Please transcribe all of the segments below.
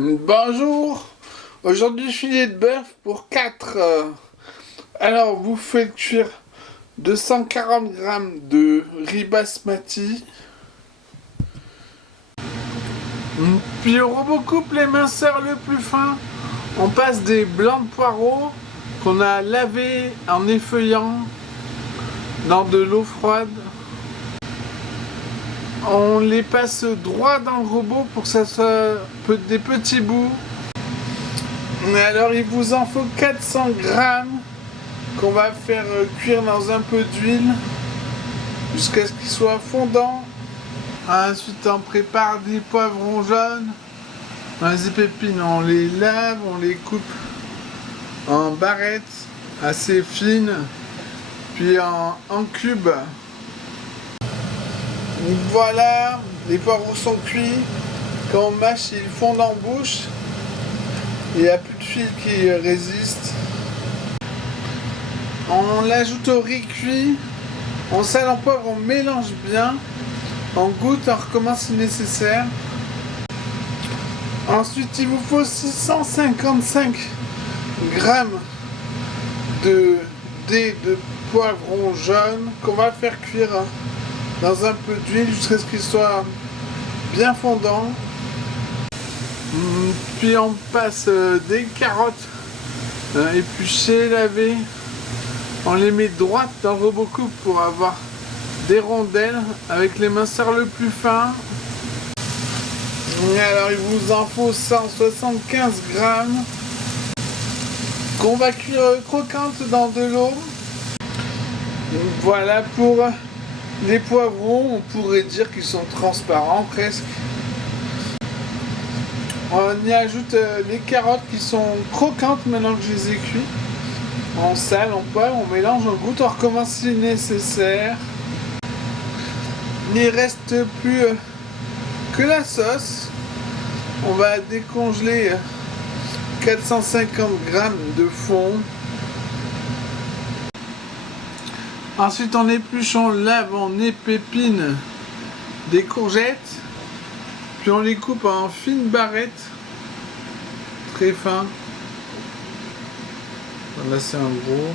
Bonjour, aujourd'hui filet de bœuf pour 4. Alors vous faites cuire 240 g de riz basmati. Puis on recoupe l'éminceur le plus fin. On passe des blancs de poireaux qu'on a lavés en effeuillant dans de l'eau froide. On les passe droit dans le robot pour que ça soit des petits bouts. Et alors il vous en faut 400 grammes qu'on va faire cuire dans un peu d'huile jusqu'à ce qu'ils soient fondants. Ensuite on prépare des poivrons jaunes. Les épépines on les lave, on les coupe en barrettes assez fines, puis en cubes. Voilà, les poivrons sont cuits. Quand on mâche, ils fondent en bouche. Il n'y a plus de fil qui résiste. On l'ajoute au riz cuit. On sale en poivre, on mélange bien. On goûte, on recommence si nécessaire. Ensuite, il vous faut 655 grammes de dés de poivrons jaunes qu'on va faire cuire dans un peu d'huile jusqu'à ce qu'il soit bien fondant. Puis on passe des carottes épluchées, lavées. On les met droites dans le robot coupe pour avoir des rondelles avec l'éminceur le plus fin. Et alors il vous en faut 175 grammes qu'on va cuire croquantes dans de l'eau. Voilà pour les poivrons, on pourrait dire qu'ils sont transparents presque. On y ajoute les carottes qui sont croquantes maintenant que je les ai cuits. On sale, on poivre, on mélange, on goûte, on recommence si nécessaire. Il ne reste plus que la sauce. On va décongeler 450 grammes de fond. Ensuite on épluche, on lave, on épépine des courgettes. Puis on les coupe en fines barrettes. Très fins. Là c'est un gros.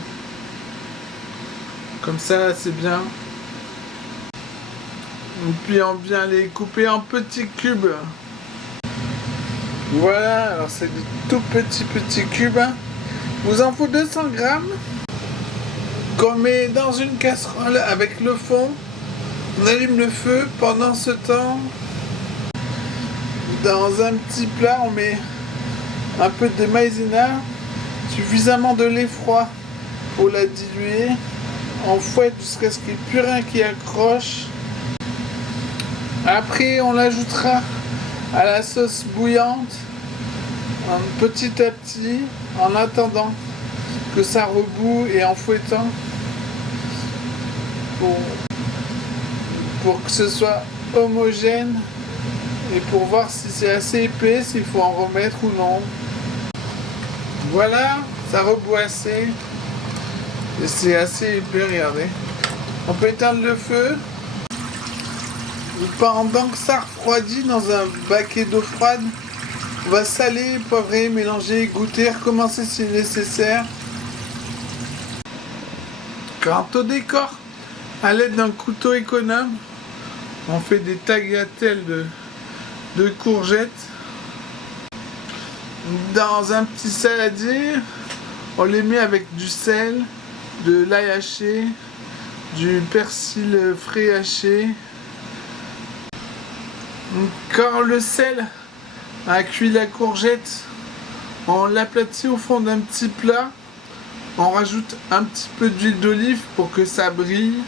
Comme ça c'est bien. Et puis on vient les couper en petits cubes. Voilà, alors c'est des tout petits cubes. Vous en faut 200 grammes. Qu'on met dans une casserole avec le fond. On allume le feu. Pendant ce temps, dans un petit plat, on met un peu de maïzena, suffisamment de lait froid pour la diluer. On fouette jusqu'à ce qu'il n'y ait plus rien qui accroche. Après, on l'ajoutera à la sauce bouillante petit à petit, en attendant que ça reboue et en fouettant pour que ce soit homogène et pour voir si c'est assez épais, s'il faut en remettre ou non. Voilà, ça reboue assez et c'est assez épais, regardez. On peut éteindre le feu. Et pendant que ça refroidit dans un baquet d'eau froide, on va saler, poivrer, mélanger, goûter, recommencer si nécessaire. Quant au décor, à l'aide d'un couteau économe, on fait des tagliatelles de courgettes. Dans un petit saladier, on les met avec du sel, de l'ail haché, du persil frais haché. Quand le sel a cuit la courgette, on l'aplatit au fond d'un petit plat. On rajoute un petit peu d'huile d'olive pour que ça brille.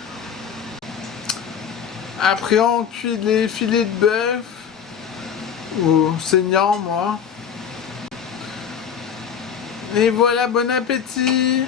Après on cuit les filets de bœuf, ou saignant moi. Et voilà, bon appétit!